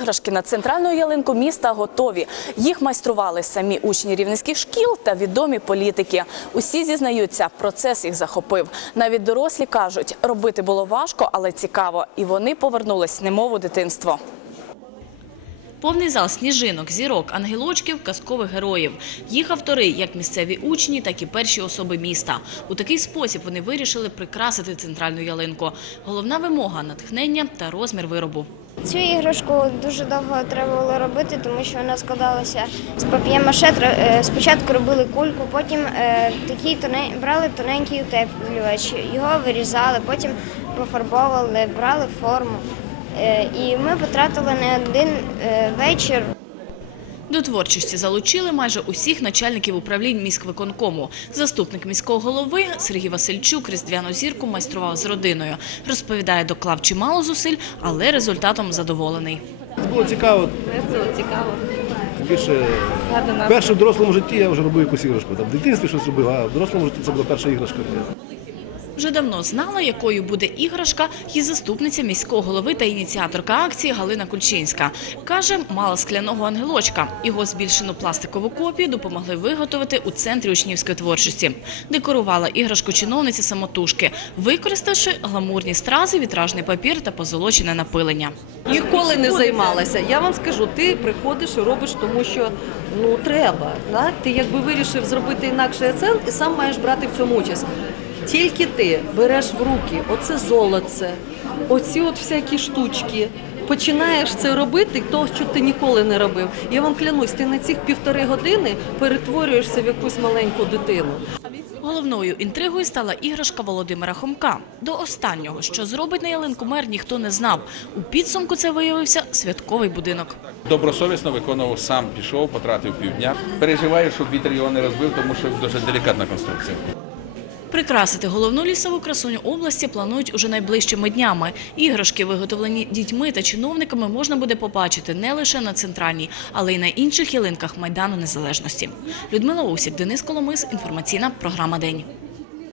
іграшки на центральну ялинку міста готові. Їх майстрували самі учні рівненських шкіл та відомі політики. Усі зізнаються, процес їх захопив. Навіть дорослі кажуть, робити було важко, але цікаво. І вони повернулись немов у дитинство. Повний зал сніжинок, зірок, ангелочків, казкових героїв. Їх автори як місцеві учні, так і перші особи міста. У такий спосіб вони вирішили прикрасити центральну ялинку. Головна вимога натхнення та розмір виробу. Цю іграшку дуже довго треба було робити, тому що вона складалася з пап'ємаше. Е, Спочатку робили кульку, потім е, такий брали тоненький утеплювач, його вирізали, потім пофарбовували, брали форму. Е, І ми потратили не один вечір. До творчості залучили майже усіх начальників управлінь міськвиконкому. Заступник міського голови Сергій Васильчук різдвяну зірку майстрував з родиною. Розповідає, доклав чимало зусиль, але результатом задоволений. Було цікаво. Весело, цікаво. Більше нас. перше дорослому житті я вже робив якусь іграшку. Там в дитинстві щось робив, а в дорослому житті це була перша іграшка. Вже давно знала, якою буде іграшка, і заступниця міського голови та ініціаторка акції Галина Кульчинська. Каже, мала скляного ангелочка. Його збільшену пластикову копію допомогли виготовити у центрі учнівської творчості. Декорувала іграшку чиновниці самотужки, використавши гламурні стрази, вітражний папір та позолочене напилення. Ніколи не займалася. Я вам скажу, ти приходиш і робиш, тому що ну треба. Да? Ти якби вирішив зробити інакший акцент і сам маєш брати в цьому участь. Тільки ти береш в руки оце золоце, оці от всякі штучки. Починаєш це робити, то, що ти ніколи не робив. Я вам клянусь, ти на цих півтори години перетворюєшся в якусь маленьку дитину. Головною інтригою стала іграшка Володимира Хомка. До останнього, що зробить на ялинку мер, ніхто не знав. У підсумку це виявився святковий будинок. Добросовісно виконував, сам пішов, потратив півдня. Переживаю, щоб вітер його не розбив, тому що дуже делікатна конструкція. Прикрасити головну лісову красуню області планують уже найближчими днями. Іграшки, виготовлені дітьми та чиновниками, можна буде побачити не лише на центральній, але й на інших ялинках Майдану Незалежності. Людмила Усік, Денис Коломис, інформаційна програма День.